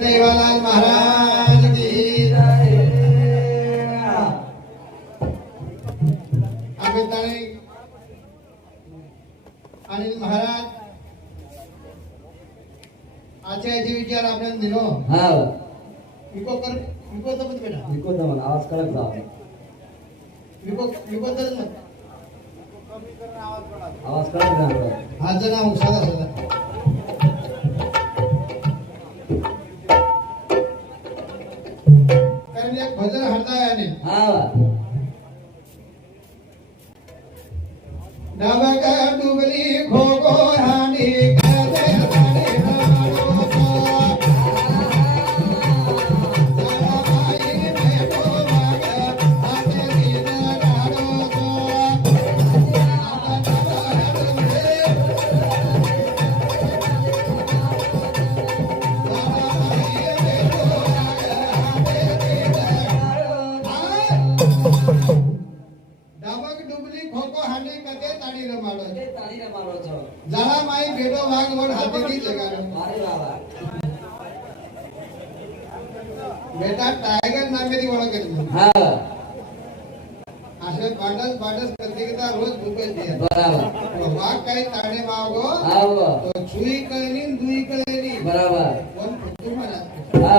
सेवालाल महाराज की जय। आम्ही अनिल महाराज आचार्य विचार आपल्याला दिलो। हा विको तर मत बेटा विको तर मला आवाज कडक जावा विको तर मत आवाज कडक जावा हात जण साधा साधा कारण एक भजन हरता याने हा नवका डुबली खोगो हानी कदे ताने रमाडो जराबाई बेटो माग आते दिन राडो डाबक डुबली खोको हानी कदे ताणी रमाडो जरा माई बेटो वाग वन हाथे की जगाडो बेटा टायगर नामेरी ओळख केली हा असे पाडस करते की रोज भूकच दे बराबर वाघ काही ताणे मागो हा तो छुई कळणी दुई कळणी बराबर कोण फुटू म्हणा हा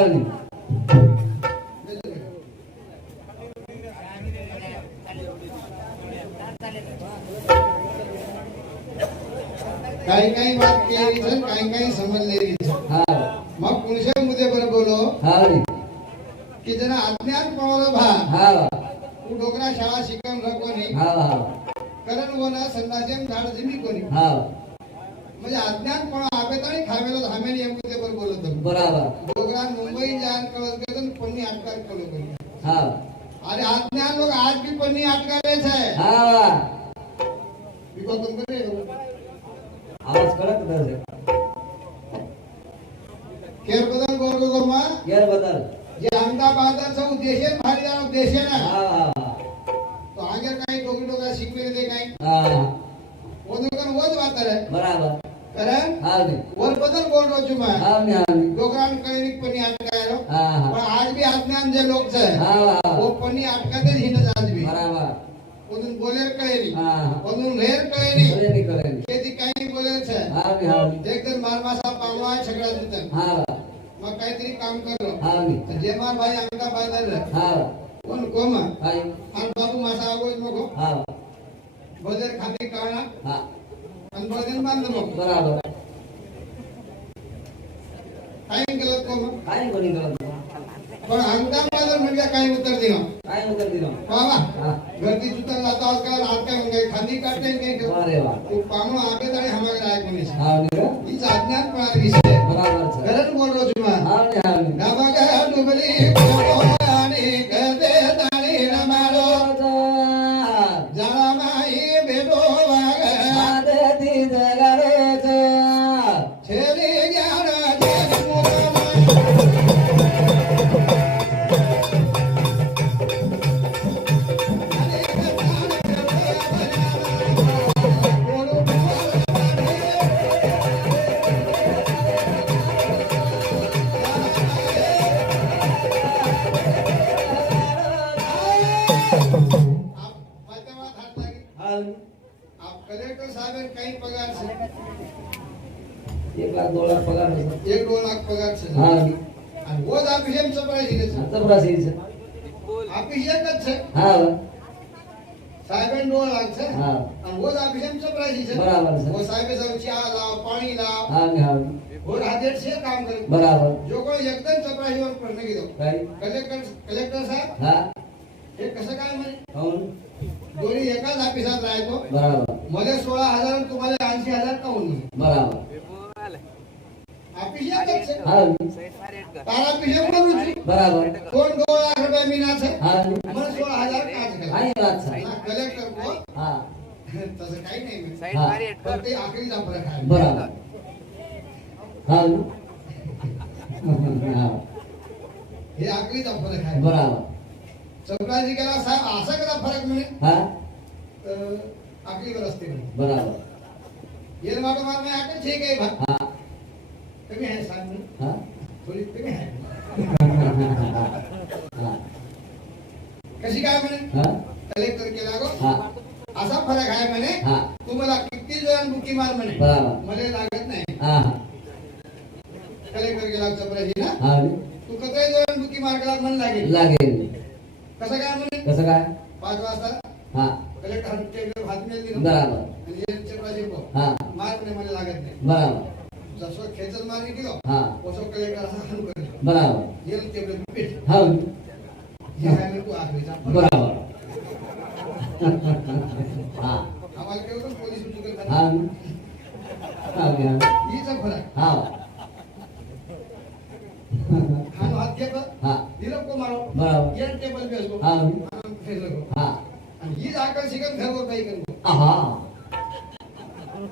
काही बात केली छन काही समजलेली छन हा मग पुरुषा मुद्दे बर बोलो हा की जना अज्ञान पळवला भा हा तू डोकरा शाळा शिकन रकोनी हा हा करण वना संदाजेम झाड जिमी कोणी हा म्हणजे अज्ञान पण आबेताणी खावेला धामेनी या मुद्दे बर बोलत बराबर डोकरा मुंबई जान कळत गदन पन्नी अटकार कलो कोणी हा अरे अज्ञान लोग आज भी पन्नी अटकालेच है हा विको तुमको नहीं आवाज कडक जावा केर बदल गोरगो गोमा यार बदल जे अहमदाबादचा उद्देश आहे भारी जाण उद्देश आहे ना हा तो आगे काही डोकी डोका शिकवे दे काही हा ओदकन ओद वातर आहे बराबर कारण हा वर बदल बोल रो छुमा हा डोकरान कळीक पनी अटकायरो हा पण आज भी अज्ञान जे लोक छे हा वो पनी अटकाते हिन आज भी बराबर ओदन बोलेर कळेली हा ओदन रेर कळेली कळेली कळेली केती काही बोलेर छे हा हा एकदम मारमासा पावला सगळा दितन हा मग काहीतरी काम करो हा जे मार भाई अहमदाबाद हा कोण कोमा हाय आणि बाबू मासा आगोज मगो हा बोलेर खाती काळा हा आणि बोलेर बांध मग बराबर काही केलं कोमा काय कोणी करत पण अहमदाबाद म्हणजे काही उत्तर दिलं काय उत्तर दिलं बाबा हा गर्दी जुतन लाता आजकाल आजकाल म्हणजे खांदी काढते नाही घेऊ अरे वा तू पामो आगे जाणे हमारे राय कोणी हा निरा हीच अज्ञान पण विषय बराबर गरज बोल रो जुमा हा हा गावागा डुबली कोणी गदे ताणी रमाडो जरा माई बेटो वाग आदती जगरेच छेली ज्ञान आप कलेक्टर साहब काही पगार छे 1 लाख 2 लाख पगार है 1-2 लाख पगार छे हां आणि वो अभिषेक चपराई दिले छे आता बरा सही से अभिषेकच छे हां साहेब 2 लाख छे हां आणि वो अभिषेक चपराई छे बराबर है वो साहेब सब चहा लाव पाणी लाव हां हां वो हाजेर से काम करे बराबर जो कोई एकदम चपराई वर प्रश्न की दो काय कलेक्टर साहेब हां हे कसं काय म्हणे कौन दोन्ही एकाच ऑफिसात राहतो बराबर मला 16,000 आणि तुम्हाला 80,000 काऊन बराबर अभिषेकच छे हां तारा अभिषेक म्हणून बराबर कोण 2 लाख रुपये महिना छे हां मला 16,000 काज करा हाय बात है कलेक्टर को हां तसं काही नाही साइड हाँ। मारी पण ते आखरीचा फरक आहे बराबर हां हां हे आखरीचा फरक आहे बराबर चपराजी केला साहेब असा कसा फरक म्हणे हां आखरीवर असते म्हणे बराबर ये मागं मारणे आखरी ठीक आहे भा हां तुम्ही हे सांग म्हणे हां थोडी कमी आहे हा कशी काय म्हणे हा कलेक्टर केला गो हा असा फरक आहे म्हणे हा तुम्हाला किती जण बुकी मार म्हणे बरोबर मला लागत नाही हा कलेक्टर केला चपराशी ना हा तू कधी जण बुकी मार केला मन लागेल लागेल कसं काय म्हणे कसं काय 5 वाजता हा कलेक्टर टेबल हात मिळेल दिलं बरोबर आणि हे चपराशी को हा मार म्हणे मला लागत नाही बरोबर जसं खेचत मारली गेलो हा तसं कलेक्टर असा हाणू करेल बरोबर येईल टेबल पीठ हा हे आहे तू आखरीचा बरोबर हा आम्हाला केलं तर पोलीस चुकल हा हा हीचा फरक हा हाणू हात घे बघ हा दिलं को मारो बरोबर येईल टेबल पे असतो हा आणि फेसलो हा आणि ही आकल शिकत घरवर काही करतो आहा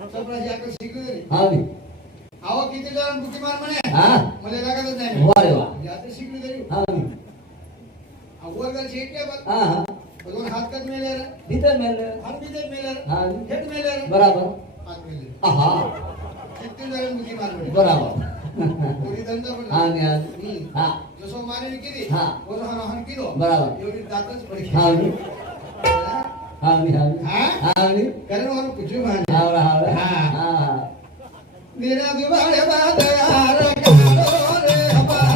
चपराशी आकल शिकली तरी हा आहो किती जण बुकी मार म्हणे हा मला लागतच नाही वा रे वा आता शिकली तरी हा वर जर शेक टेबल हा हा दोन हात कत मेले रे तिथं मेल हात बिजे मेले रे हा हेट मेले रे बरोबर हात मेले आहा किती जण बुकी मार म्हणे बरोबर कोणी धंदा पण हा नाही. हा जसं मारे किती हा. वरून हाण किलो बरोबर एवढी दातच पडली हा हा हा हा कारण वर कुठली भान हा हा. हा निरा दुबाळे बाद यार काढो रे बाद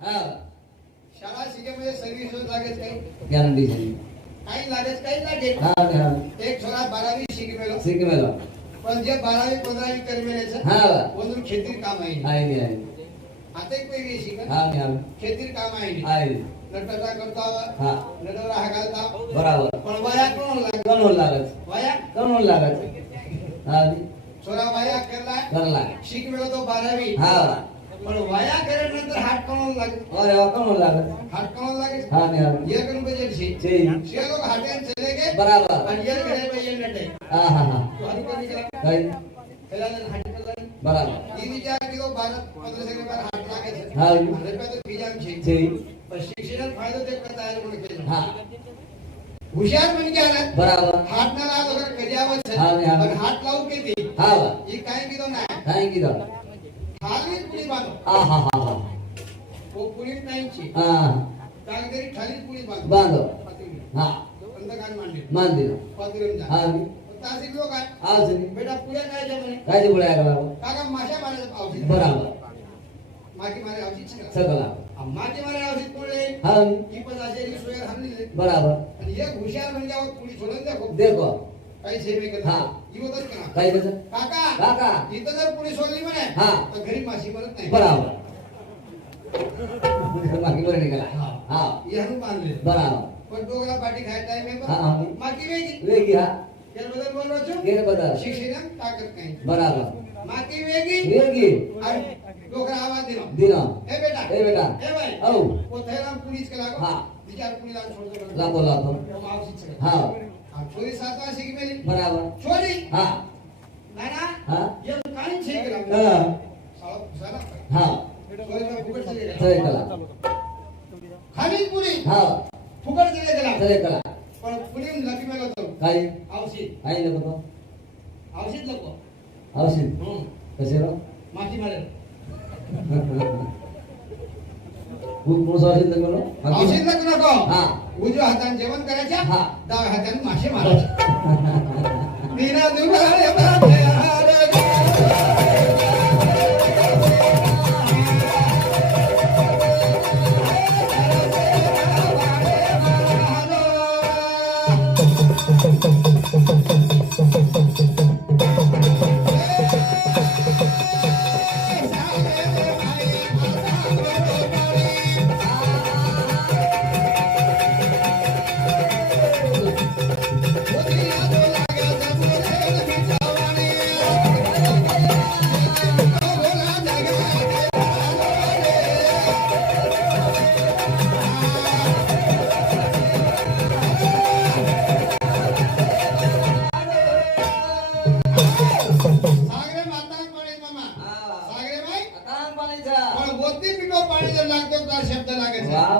हा शाळा शिकेमध्ये सर्व्हिस लागत काही गॅरंटी झाली काही लागत काही लागेल हा हा एक छोरा 12वी शिकवेलो सिक्कीमेला पण जे 12वी 15वी करमेल्याचं हा वरून खेतीर काम आहे आहे आता एक वेगळी शिकत हा हा खेतीर काम आहे आहे नटटा करता हा नटरा हा घालता बरोबर पण वया कोण लागत कोण होऊ लागत वया कोण होऊ लागत हा छोरा वया करला करला शिकवेलो तो 12वी हा पण वया केल्यानंतर हात कोण लागत अरे वा कोण होऊ लागत हात कोण लागत हा हा ये करून पाहिजे चे शे लोक हाट्यान चले गे बरोबर आणि ये कडे पाहिजे नटे हा हा हा तू हरी कधी केला काय त्याला हाटी केला बरोबर ही विचार केलो 12 15 सेकंड बार हात लागायचं हा आणि तो बीजाम छे चे पण शिक्षणात फायदा ते करता आले म्हणून केलं हा हुशार म्हणजे काय ना बरोबर हात ना लाव वगैरे कधी आवश्यक हा, हा. पण हात लावू किती हा वा ही काय किलो नाही काय की दो खालीच पुढे बांधो हा हा हा हा वो पुढे नाहीची हा काय तरी खालीच पुढे बांधो बांधो पातळी. हा अंधकार मांडले मान दिलो पातळीवर जा हा तासिक लोक आहे आज बेटा पुढे काय जे म्हणे काय ते बोलाय का काका माशा मारायचं औषध बरोबर मागे मारे औषध सगळं सगळा मागे मारे औषध पडले हा ही पण असे सोयर हाणले बरोबर आणि एक हुशार म्हणजे अहो पुढे सोडून द्या खूप देखो काही सेवे करत हा. ही होतच का काय कसं काका काका इथं जर पुढे सोडली म्हणे हा. तर घरी माशी परत नाही बरोबर बाकी बरं निघाला हा हे हाणून बांधले बरोबर पण डोकला पाठी खाय टाइम हा, आहे हा. माकी वेगळी वेगी हा त्याबद्दल बोलवायचो गेर बदल शिक्षण ताकद काही बरोबर माकी वेगळी वेगी आणि डोकरा आवाज दिला दिना हे बेटा ए बेटा हे बाई औ वो थैराम पुलिस के लागो हा. विचार पुलिस लाग छोड़ दो लातो लातो वो मावशी छे हा अब छोरी सात वासी की मेली बराबर छोरी हा नाना हा ये कानी छे के लागो हा साला साला हा छोरी में फुकट चले गया चले कला खाली पुरी हा फुकट चले गया चले कला पण पुरी में लकी में तो काय औषध आई नको तो औषध नको औषध कसे रो माती मारे खूप मोठं औषध नको औषध नको हा उजव्या हाताने जेवण करायच्या हा. डाव्या हाताने मासे मारायचे बिना दुबाळे बाटे हार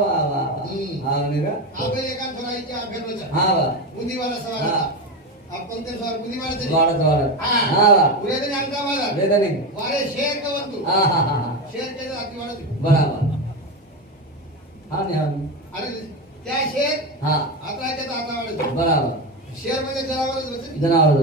वा वा हा नाही का आपण एका थोराईची अभ्यास हा वा बुंदीवाला सवाल हा. आपण ते सवाल बुंदीवाला वाढत वाढत हा वा उद्या तरी आमचा आम्हाला वेदनी वारे शेअर कवर तू हा हा हा शेअर केलं अति वाढत बराबर हा नाही हा नाही. आणि त्या शेअर हा आता त्याचा आता वाढत बराबर शेअर म्हणजे जनावरच होतं जनावर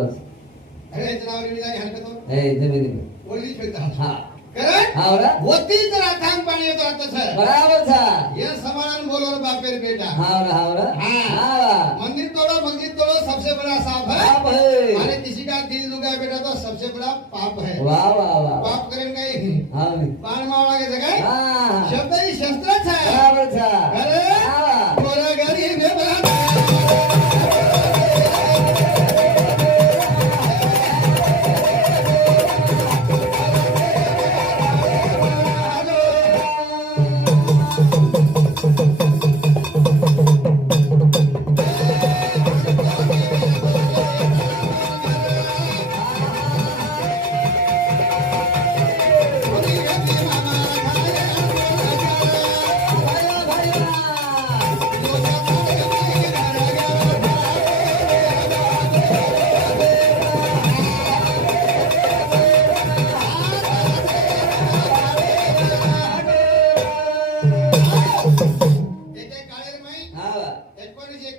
अरे जनावर मी जाई हलकत हे जमिनी ओली फेकतात हा कारण हा बरा होती तर आथांग पाणी येतो आता सर बराबर था ये समाधान बोलो रे बापेर बेटा हा बरा हाँ। हा मंदिर तोड़ो मस्जिद तोड़ो सबसे बड़ा साप है बाप है अरे किसी का दिल दुखा बेटा तो सबसे बड़ा पाप है वाह वाह वाह पाप करेंगे हा नाही पान मावळा के जगह हा शब्द ही शस्त्रच है बराबर था अरे हा गोरा गरीब है बड़ा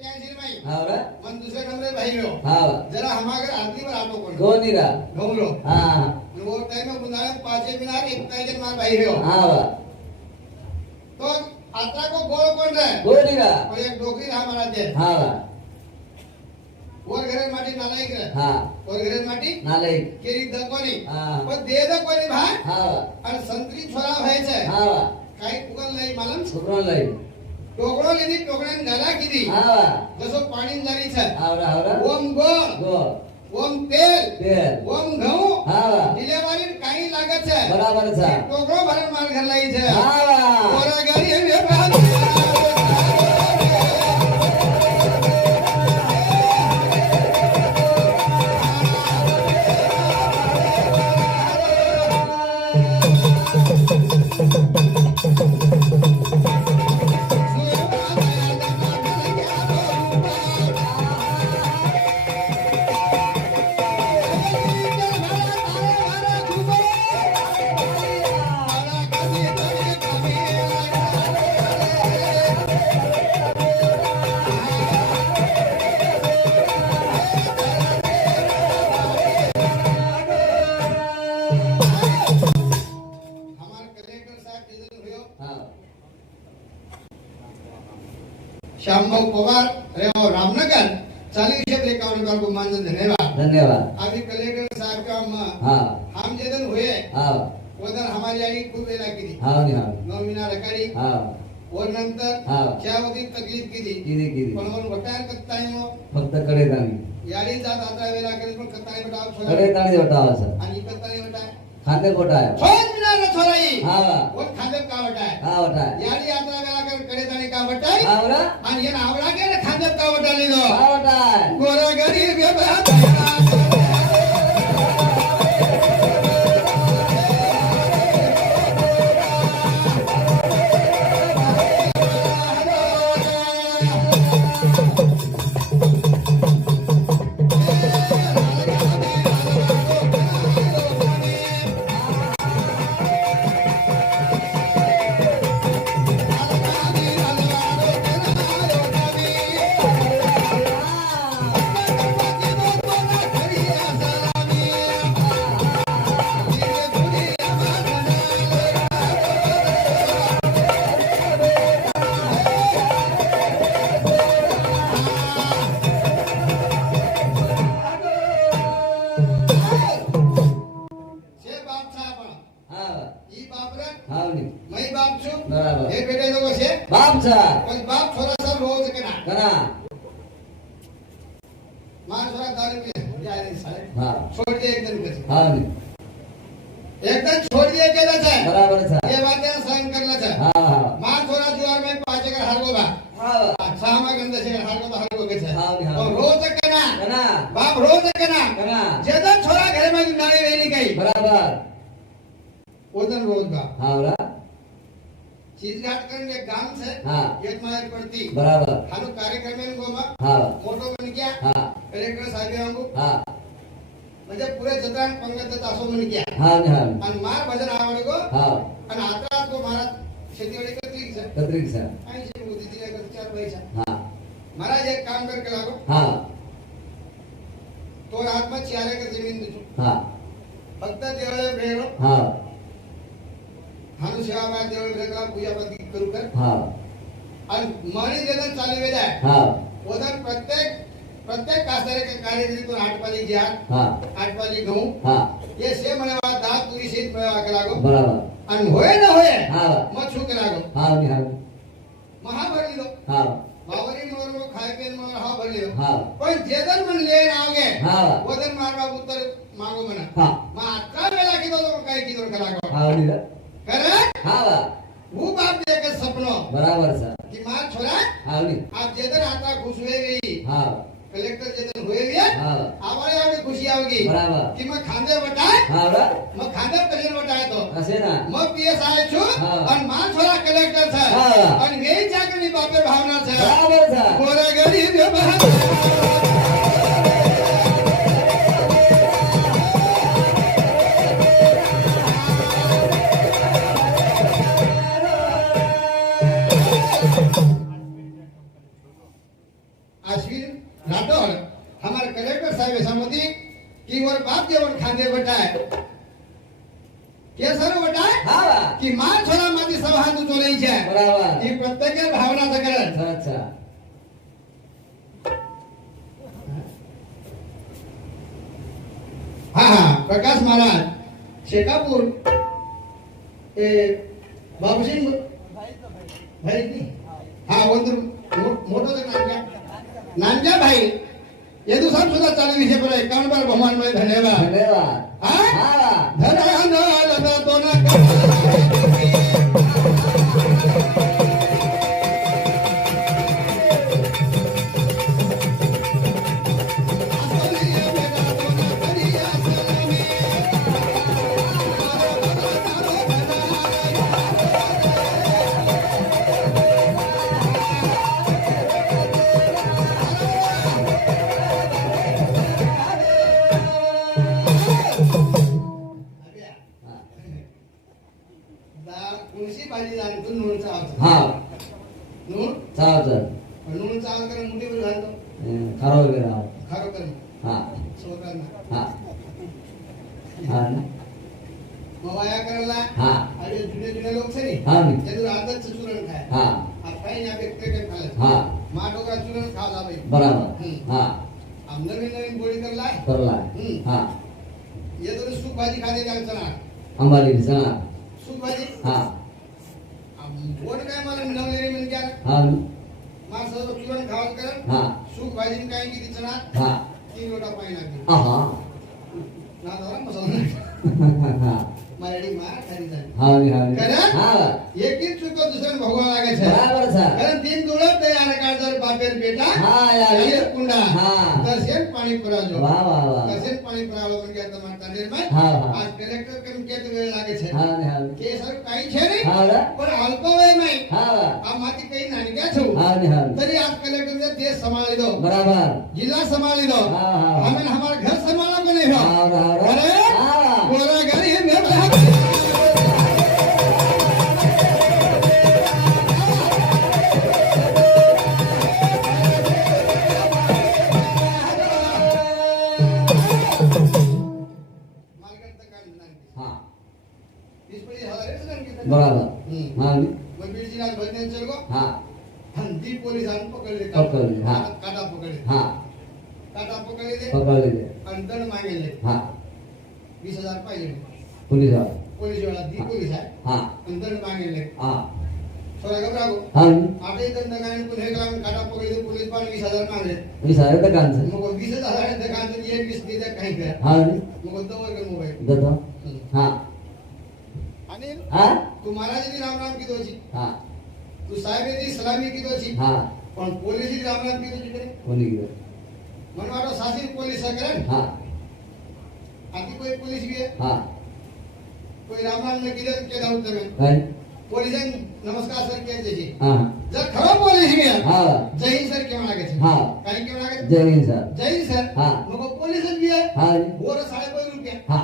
मन दुसरे कमरे भाई लो जरा हमारे आदमी पर आटो कोण गोनीरा घोमलो हा वो टाइम में बुंदाले पांचे बिनार एक पैजन मार भाई हो हा तो आता को गोल कोण रे गोनीरा और एक डोकरी रहा हमारा दे हा और घरे माटी नालायक रे हा और घरे माटी नाले केरी दकोनी हा पण दे द कोणी भा हा और संतरी छोरा व्हायचे हा काही कुगल नाही मालम सुकरण लई टोकरो लेनी टोकऱ्यान घाला किती हा जसो पाणी जारी छे आवरा ओम गोळ गो ओम तेल तेल ओम घऊ हा डिलेवरी काही लागत છે बराबर છે ટોકરો ભરણ માલ ઘર લઈ છે હા ઓરા ગાડી એ વેપાર श्यामभाऊ पवार रेवा रामनगर 4051 को मानन धन्यवाद धन्यवाद अभी कलेक्टर साहब का हा हम जे दिन हुए हा उधर हमारी आई खूब वेला की थी हा नाही हा 9 महीना रखाडी हा और नंतर हा क्या होती तकलीफ की थी किती पण म्हणून वटार कत्ताय मो फक्त कडे ताणी याडी जात आता वेला करी पण कत्ताय बटाव कडे छोरा ताणी वटावा सर आणि कत्ताय बटाय खांदे कोटा आहे छोज बिना न छोराई हा और खांदे का बटाय हा वटा याडी यात्रा वेला कर कडे ताणी का बटाय हा वरा आणि ये आवडा के खांदे का बटाली दो हा वटा गोरा गरीब ये बा बराबर हे बेटे लोगों से बाप सा पण बाप थोड़ा सा रोज के ना करा मां थोड़ा दारू पी जाए नहीं साले हा छोड़ दिए एकदम के हा नाही एकदम छोड़ दिए के ना है बराबर सा ये बातें सहन करना है हा हा मां थोड़ा दीवार में पांच कर हार होगा हा सामा गंदा से हार को हार हो गए हाँ, है हाँ। और रोज के ना करा बाप रोज के ना करा जेदन छोरा घर में नाले रहनी गई बराबर उधर रोज का हा वरा ચીજઘાટ કરીને એક ગામ છે હા. એક માળે પડતી બરાબર હાલો કાર્યક્રમ એમ ગોમાં હા મોટો બની ગયા હા કલેક્ટર સાહેબ આંગુ હા म्हणजे पुरे जत्रान पंगत तासो बनी ગયા હા ને હા અને માર ભજન આવડી ગો હા અને આતરા તો મારા ખેતીવાડી કરતી છે કતરીક છે આઈ છે મોદી દિને કર ચાર પૈસા હા महाराज एक काम करके लागो હા तो रात में 4 एकड़ जमीन दी હા फक्त देवळे भेरो હા हानु सेवा में देवळे भेगला पूजा पाती करू कर હા आणि मणी देणं चालू वेदाय હા उधर प्रत्येक कास्तारे के कार्यक्रम को आठपाली ज्या હા आठपाली गहू હા ये से मने वाला दात तुरी सहित प्रयोग के लागो બરાબર आणि होय ना होय હા मग छू के लागो હા ને હા महाभरी दो હા बावरी मोर मो खाय पेन मोर हा भरली दो હા पण जेदर मन ले आवगे હા वदन मारवा उत्तर मागो मना હા मा अत्रा वेळा किदो तो काय किदो के लागो હા ને करे હા वो बाप देखे सपनो બરાબર છે कि मार छोरा હા ને आप जेदर आता खुश हुए गई હા कलेक्टर जेदर हुए गए હા आवारे आवडी खुशी आवगी બરાબર कि मग खांदे बटाय હા બરાબર मग खांदे कजन बटाय तो હશે ना मग पीएस आय छु हा. आणि मान छोरा कलेक्टर छे हा. आणि वेई चाकरी बापे भावना छे બરાબર છે गोरा गरीब बहार अश्विन राठौर हमारे कलेक्टर साहब सहमति कि और बाप जे और खांदे बटाय के सर बटाय હા कि मार छोरा माती सब हाथ चोरई छे બરાબર कि प्रत्येक भावना से करे અચ્છા અચ્છા हाँ हाँ प्रकाश महाराज शेकापुर ए बाबू सिंह भाई की हाँ वो तो मोटो तो नानजा भाई ये तो सब सुधा चालू विषय पर 51 बार भगवान में धन्यवाद ધન્યવાદ हाँ હા धन्यवाद तो ना कुणसी भाजी जाणतो नून चाव હા नून ચાલો ચાલો नून चाव कर मुठी वर घालतो ખરો વેરા खरो कर હા सोकरना હા હા ને? मवाया करला હા अरे जुने जुने लोक छे नी હા ને? ते तो आदत से चूरण खाय હા आ खाई ना पे पेट खाले હા मा डोकरा चूरण खाला भाई બરાબર હા हम नवीन नवीन गोळी करला કરલા હા ये तो सुख भाजी खाते जाल चना અંબાલી ચણા सुख भाजी હા हम बोल काय मला नवीन मिल गया હા ને? मा सब चूरण खावल कर હા सुख भाजी काय की चना હા 3 लोटा पाणी लागते આહા ना दरा मसाला હા मारडी मार खाली जाय હા ને હા ને? કરે? હા एक ही चुको दुसरं भगवान लागे छे બરાબર છે कारण तीन दोळत तयार काढतर बापेर बेटा હા યાર एक कुंडा હા दर्शन पाणी पुराजो વાહ वाह वाह दर्शन पाणी पुरावलं म्हणजे आता माता निर्माण હા હા आज कलेक्टर कम केत वेळ लागे छे હા ને હા ને? के सर काही छे नाही હા રા? पण अल्प वेळ नाही હા आ माती काही नाणक्या छो હા ને હા ને? तरी आज कलेक्टर ने देश संभाळी दो બરાબર जिल्हा संभाळी दो હા હા हमें हमारा घर संभाळा को नहीं हो હા હા अरे હા गोरा गरी में હા बराबर બરાબર હા ને? मग बीडजीला भजन चल गो હા हंदी पोलिसांनी पकडले पकडले, हा. काटा पकडले હા काटा पकडले પકડી લે आणि दंड मागेले હા 20,000 पाहिजे પોલીસ વાળા पोलीस वाला दी पोलीस आहे હા आणि दंड मागेले હા थोडा घबरागो હા ને? आठही दंड काय पण हे काम काटा पकडले पोलीस पण 20,000 मागले એ સારું દુકાન છે मग 20,000 दकान तर ये 20 दिले काही काय હા ને? मग तो वर्ग मोबाईल દતો હા अनिल હા तू महाराजांनी राम राम कीधो छी હા तू साहेबांनी सलामी कीधो छी હા पण पोलीसनी राम राम कीधो छी करे કોની કીધું मन वाटो सासी पोलीस करे હા आती कोई पुलिस भी है હા कोई राम राम ने कीधो के दाऊ तमे કઈ पोलिसांनी नमस्कार सर केले त्याची हा जर खरं पोलीस मिळाल हा जय हिंद सर केव्हा लागायचे हा काय केव्हा लागायचे जय हिंद सर जय हिंद सर हा मग पोलीसच बी आहे हा वर 5.5 रुपये हा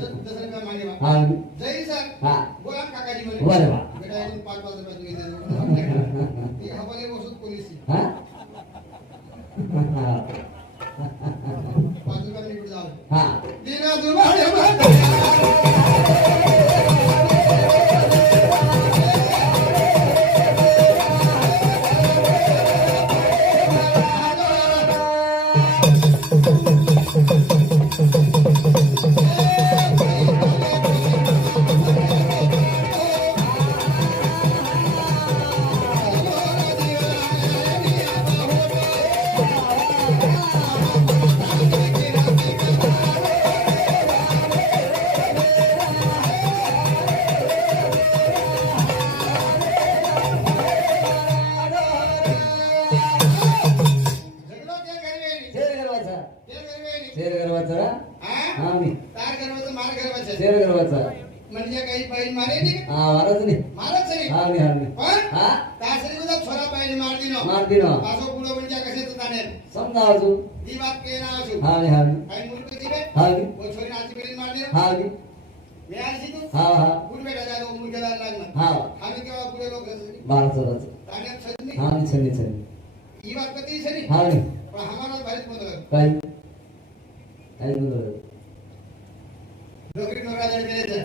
दुसरं काय मागे बा. हा जय हिंद सर हा बोला काकाजी म्हणे बरं बा बेटा अजून 5 रुपये घेते ती हवाले बसत पोलीस हा 5 रुपये निघून जाऊ हा दिना दुबारे भात झगडो ते करवेली शेर गरवाचा ते करवेली शेर गरवाचा हा हा मी तार करवाचं मार करवाचं शेर गरवाचा म्हणजे काही बैल मारे नाही का? हा महाराज नाही मारच नाही हा मी हा मी पण हा तासरी उदा छोरा बैल मार दिनो मार दिनो पासो पुढे म्हणजे कसे तर ताने समजा अजून दी बात के ना आजू हा मी हा मी काही मुलगी दिवे हा मी वो छोरी नाची बैल मार दिनो हा मी मी आली तू हा हा पुढे बेटा जातो मुलगीला लागणार हा आम्ही केव्हा पुढे लोक रचली भारत ताने सजनी हा मी छनी छनी ही बात कधी सरी हा मी पण हमारा भारत मध्ये काय काय बोल नोकरी नोकरा जड मेले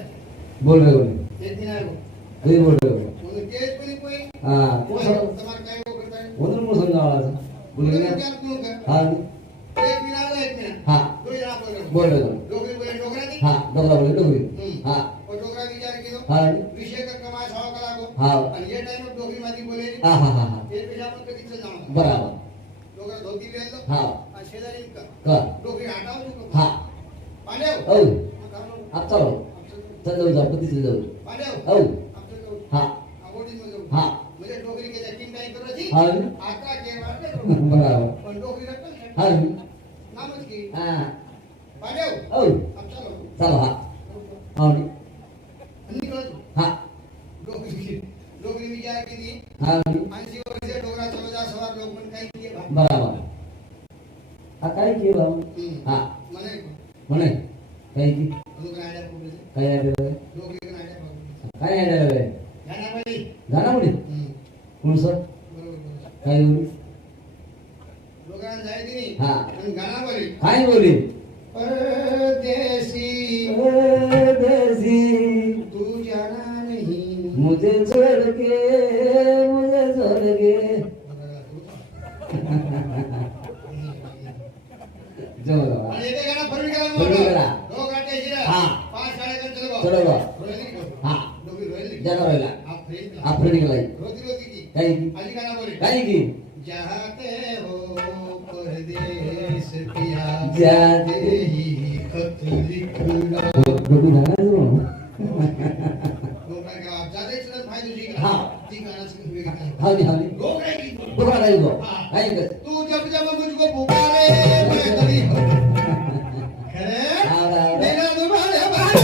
बोल रहे हो ते दिन आहे वही बोल रहे हो वो केस कोणी कोई हाँ तुम्हारा काय वो करता है उधर मुझे समझा वाला था बोल बोले रहे क्या क्यों कर हाँ एक मिनट आला एक मिनट हाँ दो जना बोल रहे बोल रहे हो डोगरी बोले डोगरा नहीं हाँ डोगरा बोले डोगरी हाँ और डोगरा विचार किया हाँ विषय का कमा साव कला को हाँ और ये टाइम में डोगरी मादी बोले हाँ हाँ हाँ हाँ ये पेशा मत कधी से जाऊंगा बराबर डोगरा धोती ले लो हाँ और शेजारी का का डोगरी हटाओ तुमको हाँ पाले औ आप चलो चल जाओ पति चल जाओ पाले औ आप चलो हाँ आवडी में जाओ हाँ मुझे डोगरी के टीम टाइम करो जी हाँ आकरा के मारते बराबर पण डोगरी रखता हाँ नामच की हाँ पाले औ आप चलो चलो हाँ हाँ निकलो हाँ डोगरी विचार केली हाँ ऐंशी वर्ष डोगरा चलो जा सवार लोक पण काही किए बा बराबर हाँ काय किया बाबू हाँ मने म्हणे काय की डोगरा आड्या पोगले काय आहे रे? डोगरी का आड्या पोगले काय आहे रे? गाना वाली गाणं म्हणे कोण सर बरोबर काय बोली डोगरा जाय दिनी हाँ आणि गाना वाली काय बोली परदेसी देसी तू जाना नहीं मुझे छोड़ के जमलं बा. आणि येते गाणं फरवी करा फरवी करा. डोगरा टेजिरा हाँ. 5 साडेपाच चलो चलो बा. रोहिणी हाँ. डोगरी रोहिणी जाणार व्हायला आप फ्रेंड आफ्रिका गेलाय रोती रोती की काय की आजी गाना बोले काय की जाते हो परदेश पिया जाते ही खत लिखना डोकं झालं डोगरा का आप जाते चलत भाई तुझी का हाँ. ती गाना सुन हुए गाना हा नी हा नी डोगरा की डोकं नाही गो हाँ. काय की तू जब जब मुझको पुकारे मैं तभी हो खरे मेरा तुम्हारे भाई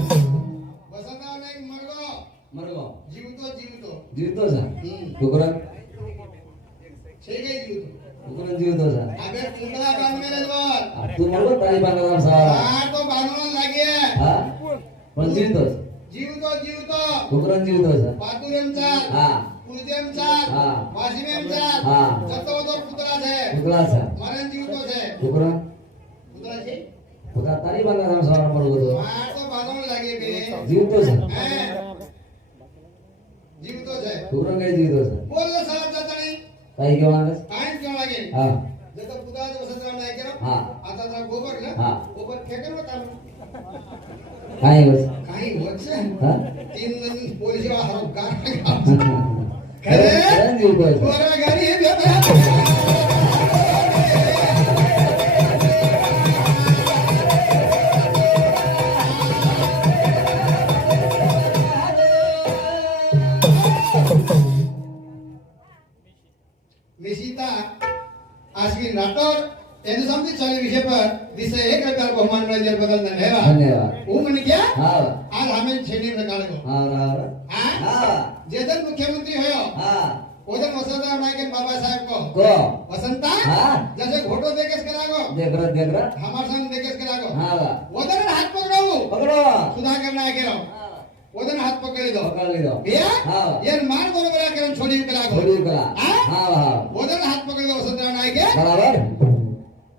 वसंतराव नाईक मरगो मरगो जीवतो जीवतो जीवतो सा डोकरं छे गई जीवतो डोकरं जीवतो सा अबे कुंडला बांध मेरे बोल तू मरगो ताई बांधला सा हां तो बांधना लागे हा पण जीवतो जीवतो जीवतो डोकरं जीवतो सा पातुरेम चाल हा कुलदेम चाल हाँ. वासिमेम चाल हाँ. जतो तो पुतला छे डोकरा सा मरण जीवतो छे डोकरं पुतला छे डोकरा ताई बांधला सा मरगो तो हां तो बांधना लागे बे जीवतो सा हैं जीवतो छे डोकरं काय जीवतो सा बोल साला जाता नहीं काही घेऊन आलास काय केलं लागेल हा जसं पुतळाचं वसंतराव नाही केलं हा आता जरा गोबर ना हा. गोबर फेकल होता काय बस काही होत हा 3 पोलीस हरव काय खरं देऊ बस गोरा गाडी मिशिता आश्विन राठौर यांनी समजी चालू विषय पर दिसे एक रुपया बहुमान मिळाले बदल धन्यवाद धन्यवाद वो म्हणे क्या हा आज हमें छेनी में काढगो हा राव हाँ हा जेदन मुख्यमंत्री हो हा ओदन वसंतराव नायक बाबा साहेब को को वसंता हाँ। जैसे घोटो देकेस करागो देख रहा हमार संग देकेस करागो हा ओदन हाथ पकड़ो पकड़ो सुधाकर नायक रो ओदन हाथ पकड़ी दो पकड़ ली दो भैया हाँ। ये मार बरोबर करून छोड़ी करागो थोड़ी करा हाँ? हाँ हाँ ओदन हाथ पकड़ी दो वसंतराव नायक बराबर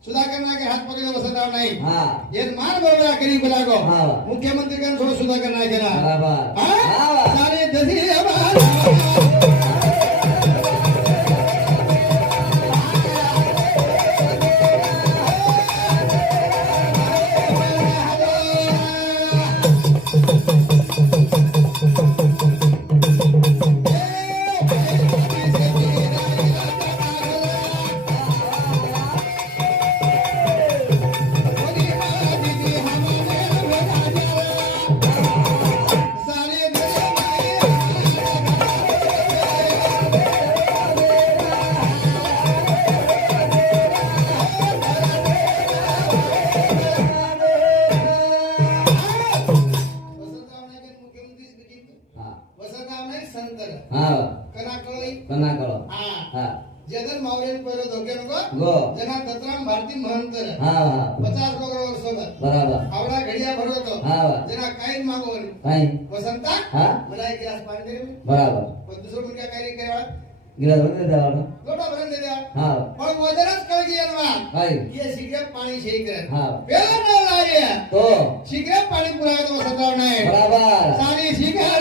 सुधाकर नायक हाथ पकड़ी दो वसंतराव नायक हाँ ये मार बरोबर करी करागो हाँ। मुख्यमंत्री करून छोड़ सुधाकर नायक रा बराबर हाँ? हाँ सारे दसी हमारा हाँ वसंतराव नाईक संतर हाँ कना कळई कना करो हा हाँ जगन मावरेन पहिलो धोके नको गो जना दत्तराम भारती महंतर हाँ हाँ 50 लोक सोबत बराबर आवडा घडिया भरवतो हाँ जना काही मागवल काय वसंता हाँ मला एक गिलास पाणी दे रे. बराबर पण दुसरं मुलगा काही नाही केला गिलास भरून द्या वाला लोटा भरून दे द्या हाँ पण वदरच कळगी येනවා काय ये शीघ्र पाणी शेक कर हाँ पेला न लागे तो शीघ्र पाणी पुरावे तो वसंतराव नाही बराबर सारी शीघ्र